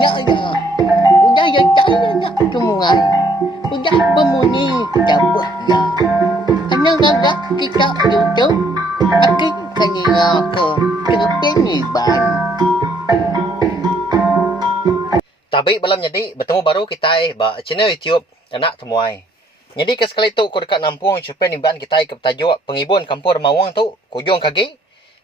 Ya ya. Udah ya saya nak semua. Udah pemuni cabut ya. Hanya agak kita duduk. Akin kanina ke terpeniban. Tapi belum jadi bertemu baru kita ba channel YouTube anak temuai. Jadi ke sekali tu ko dekat Nampung Cepen Iban kita ke tajuk pengibun kampung Remawang tu kujung kaki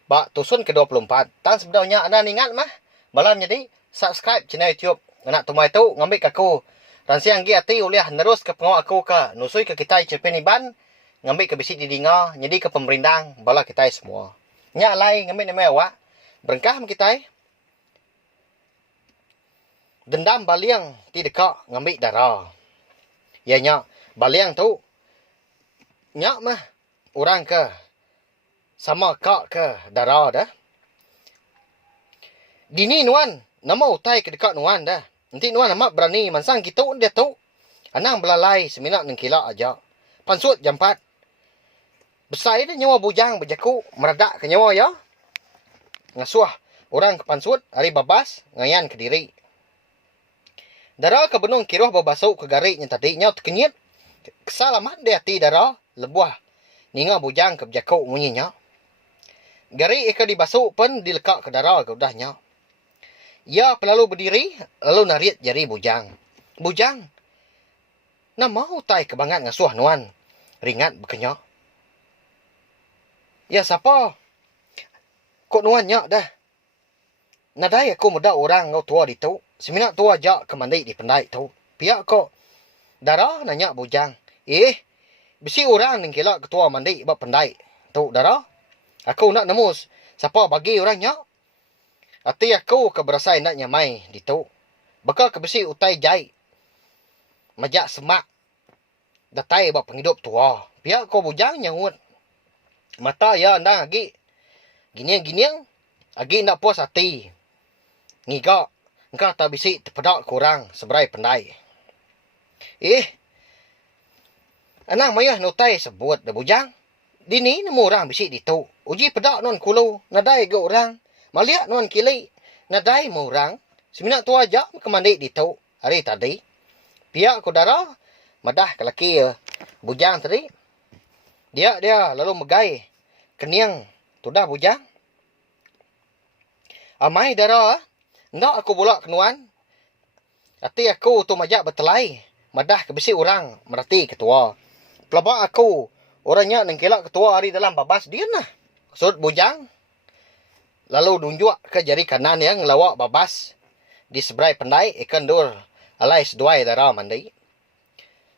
ba tusun ke-24. Tan sebenarnya anda ingat mah malam jadi subscribe channel YouTube anak temuai tu ngambil aku dan siang gi ati uliah nerus ke pengawak aku ke nusui ke kita Cepen Iban ngambil ke bisi di dinga jadi ke pemerintah bala kita semua. Nya lai ngambil nama awak berengkah kita dendam baliang ti dekat ngambil darah. Ya nya baliang tu nya mah orang ke sama kak ke darah dah. Dini nuan nama utai ke dekat nuan dah. Nanti nuan amat berani mansang kita dia tu. Anang belalai seminak neng kila aja. Pansut jam 4. Besar dia nyawa bujang berjaku meradak ke nyawa ya. Ngasuah orang ke pansut hari babas ngayan ke diri. Darah ke benung kiroh babasuk ke gariknya tadi nya terkenyit. Kesalamat dia ti darah lebuah. Ninga bujang ke berjaku munyinya. Garik eka dibasuk pun dilekak ke darah ke udahnya. Ya pelalu berdiri lalu narik jari bujang. Bujang. Nama utai kebangat ngasuh nuan. Ringat berkenyak. Ya siapa? Kok nuan nyak dah. Nadai aku muda orang ngau tua di tu. Seminak tua jak ke mandi di pendai tu. Pihak kok. Darah nanya bujang. Besi orang yang kira ketua mandi buat pendai. Tu darah. Aku nak nemu siapa bagi orangnya. Hati aku ke berasai nak nyamai di tu. Bakal ke besi utai jai. Majak semak. Datai buat penghidup tua. Pihak kok bujang nyawut. Mata ya anda lagi. Giniang-giniang. Lagi nak puas hati. Ngigak. Engkau tak bisi terpedak kurang seberai pendai. Anang mayah nutai sebut dah bujang. Dini nemu orang bisi di tu. Uji pedak non kulu. Nadai ke orang. Maliak non kili. Nadai mu orang. Seminak tu aja kemandi di tu. Hari tadi. Pihak ku darah. Madah ke laki bujang tadi. Dia lalu megai. Keniang. Tu dah bujang. Amai darah. Ndak aku bolak kenuan. Hati aku tu majak bertelai. Madah ke besi orang. Merati ketua. Pelabak aku. Orangnya nengkelak ketua hari dalam babas dia nah. Sud bujang. Lalu dunjuk ke jari kanan yang ngelawak babas. Di seberai pendai ikan dur. Alai seduai darah mandi.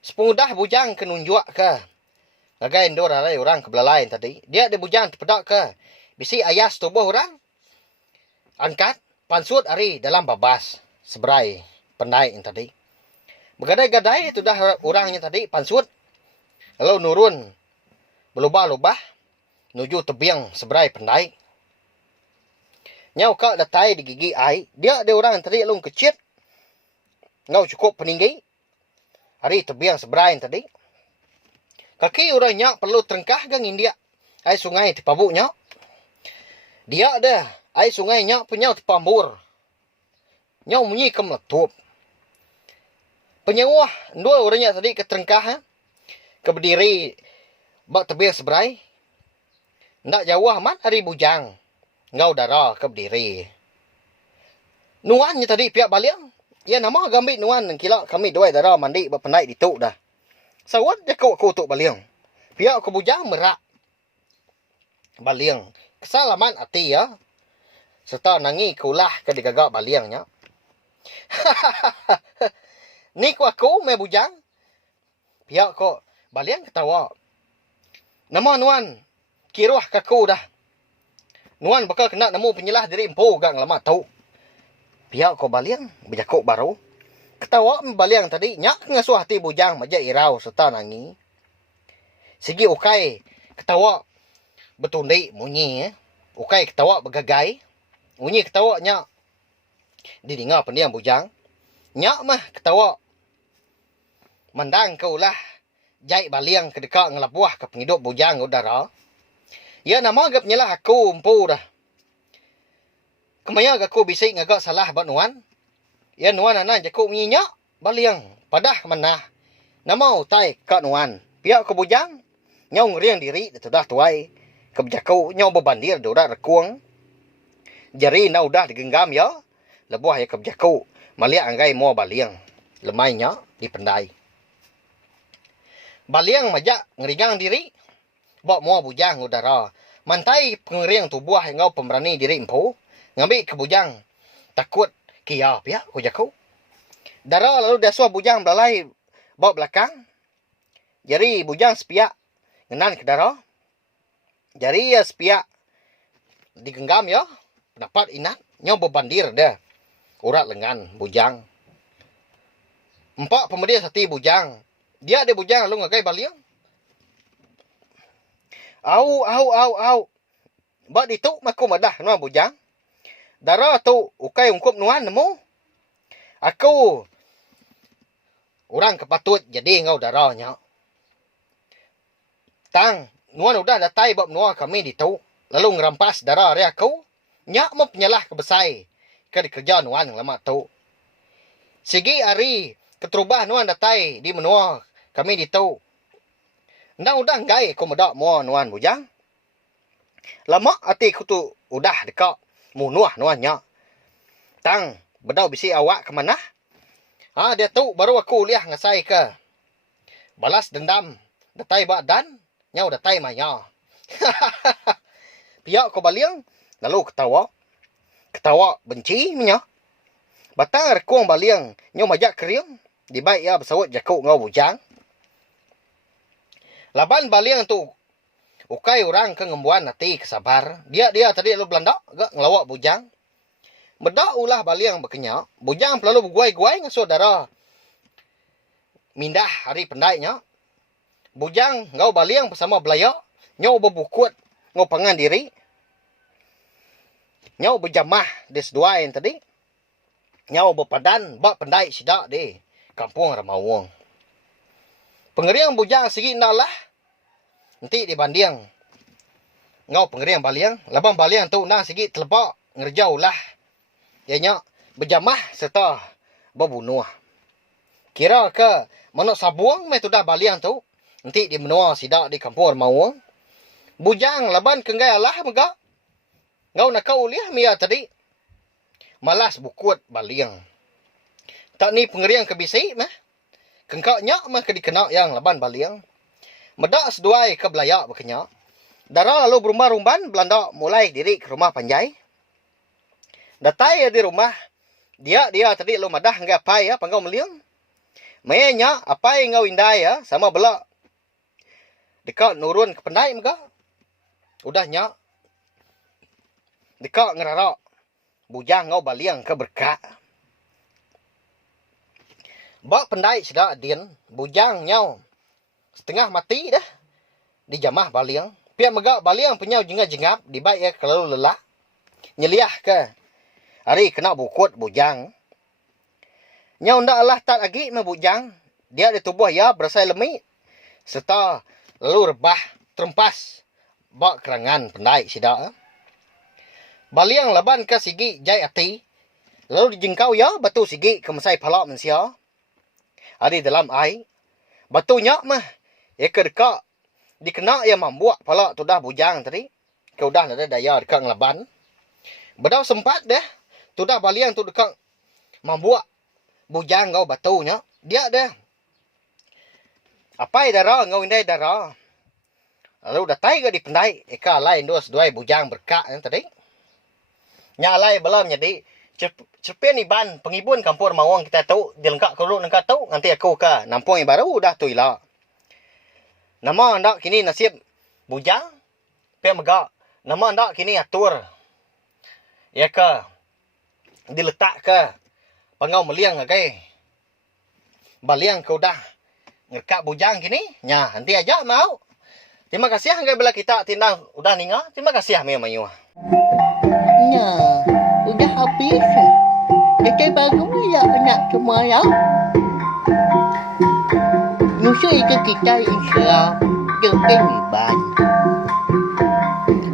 Sepengudah bujang ke nunjuk ke. Ngagai dur alai orang ke belalai tadi. Dia bujang terpedak ke. Bisi ayas tubuh orang. Angkat. Pansut hari dalam babas. Seberai pendai yang tadi. Bergadai-gadai itu dah orangnya tadi. Pansut. Lalu nurun. Berlubah-lubah. Nuju tebiang seberai pendai. Nyau kak datai di gigi ai. Dia ada orang yang tadi lalu kecil. Ngau cukup peninggi. Hari tebiang seberai yang tadi. Kaki orangnya perlu terengkah gangin dia. Ai sungai di pabuknya. Dia ada. Ai sungai nyak punya tepambur. Nyau munyi ke meletup. Penyewah. Dua orangnya tadi keterengkah. Ke berdiri. Bak tebiang seberai. Ndak jauh amat hari bujang. Ngau darah ke berdiri. Nuannya tadi pihak baliang. Ya nama gambit nuan. Kila kami dua darah mandi berpendai di tu dah. Sawat dia kau tuk baliang. Pihak ke bujang merak. Baliang. Kesalaman hati ya. Serta nangi kulah ke digagak baliangnya. Ni ku aku me bujang. Pihak kok baliang ketawa. Nama nuan. Kiruah kaku dah. Nuan bakal kena nemu penyelah diri empu gak ngelamat tau. Pihak kok baliang. Berjakuk baru. Ketawa baliang tadi. Nyak ngasuh hati bujang. Majak irau serta nangi. Segi ukai. Ketawa. Betundik munyi. Ukai ketawa bergagai. Munyi ketawa nyak. Didengar pendiam bujang. Nyak mah ketawa. Mandang kau lah. Jai baliang ke dekat ngelabuah ke penghidup bujang udara. Ya nama agak penyelah aku empu dah. Kemaya aku bisik ngagak salah buat nuan. Ya nuan anak jaku menyiyak baliang padah manah. Namau tai kak nuan. Pihak ke bujang nyong riang diri dah tuai. Kebijakau nyong berbandir dorak rekuang. Jari na udah digenggam ya. Lebuah ya kebijakau maliak anggai mau baliang. Lemainya dipendai. Baliang majak ngerigang diri. Bok mau bujang udara. Mantai pengeriang tubuh ngau pemberani diri empu. Ngambil ke bujang. Takut kia pihak kujakau. Dara lalu dasua bujang belalai bawa belakang. Jari bujang sepiak ngenan ke dara. Jari ya sepiak digenggam ya. Dapat inat. Nyo berbandir dah. Urat lengan bujang. Empat pemedia sati bujang. Dia ada bujang lalu ngagai baliang. Au. Bak dituk maku madah nuan bujang. Dara tu ukai ungkup nuan nemu. Aku orang kepatut jadi ngau darahnya. Tang, nuan udah datai bab nuan kami dituk. Lalu ngerampas darah area aku. Nyak mau penyalah kebesai. Ke dikerja nuan yang lama tu. Sigi hari keterubah nuan datai di menua kami dituk. Ndak udah ngai aku medak mua nuan bujang. Lama hati aku tu udah dekat munuah nuannya. Tang, bedau bisi awak ke mana? Dia tu baru aku liah ngasai ke. Balas dendam. Datai badan. Nyau datai maya. Pihak ko baliang. Lalu ketawa. Ketawa benci minya. Batang rekuang baliang. Nyau majak keriang. Di baik ya bersawat jakuk ngau bujang. Laban baliang tu. Ukai orang ke ngembuan hati kesabar. Dia tadi lalu belandak. Gak ngelawak bujang. Medak ulah baliang berkenyak. Bujang pelalu berguai-guai dengan saudara. Mindah hari pendainya. Bujang ngau baliang bersama belayak. Nyau berbukut. Ngau pangan diri. Nyau berjamah di sedua yang tadi. Nyau berpadan. Bak pendai sidak di kampung Ramawang. Pengeriang bujang segi nak lah. Nanti dibanding. Ngau pengeriang baliang. Labang baliang tu nang segi telebak. Ngerjau lah. Ianya berjamah serta berbunuh. Kira ke mana sabuang mai tu dah baliang tu. Nanti di menua sidak di kampung Ramawang. Bujang laban kenggai Allah mega. Ngau nak kau liah mia tadi. Malas bukut baliang. Tak ni pengeriang kebisi mah. Kengkak nyak mah ke dikena yang laban baliang. Medak seduai ke belayak berkenyak. Dara lalu berumah-rumban Belanda mulai diri ke rumah Panjai. Datai di rumah. Dia tadi lo madah enggak apa ya panggau meliang. Mayanya apa yang ngau indai ya sama belak. Dekat nurun ke pendai mega. Udahnya. Dekat ngerarak. Bujang ngau baliang ke berkat. Bak pendai sedak adin. Bujang nyau. Setengah mati dah. Dijamah baliang. Pihak mega baliang punya jengap-jengap. Dibaik ya kalau lelah. Nyeliah ke. Hari kena bukut bujang. Nyau ndak Allah tak lagi me bujang. Dia di tubuh ya berasai lemik. Serta lalu rebah terempas. Bak kerangan pendai sidak. Baliang laban ke sigi jai ati. Lalu dijengkau ya batu sigi ke mesai palak mensia. Hari dalam air. Batunya mah. Ya ke dekat. Dikena ya membuat palak tu dah bujang tadi. Ke udah ada daya dekat ngelaban. Bedau sempat dah. Tu dah baliang tu dekat membuat bujang ngau batunya. Dia dah. Apa darah ngau indai darah. Lalu datai ke di pendai. Eka lain dua bujang berkak yang tadi. Nyalai belum jadi. Cerpen iban pengibun kampung Ramawang kita tahu. Dia lengkap kalau lengkap tahu. Nanti aku ke nampung yang baru dah tu ilah. Nama anda kini nasib bujang. Pihak megak. Nama anda kini atur. Ya ke. Diletak ke pangau meliang ke baliang ke udah ngerkak bujang kini nya nanti aja mau. Terima kasih anggai bila kita tindang udah ninga. Terima kasih Mia Mayu. Nya, udah habis. Jadi baru ya nak semua ya. Nusa itu kita Islam dengan iban.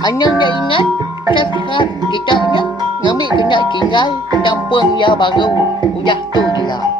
Anda nak ingat subscribe kita nya. Ngami kena tinggal kampung yang baru. Udah tu je lah.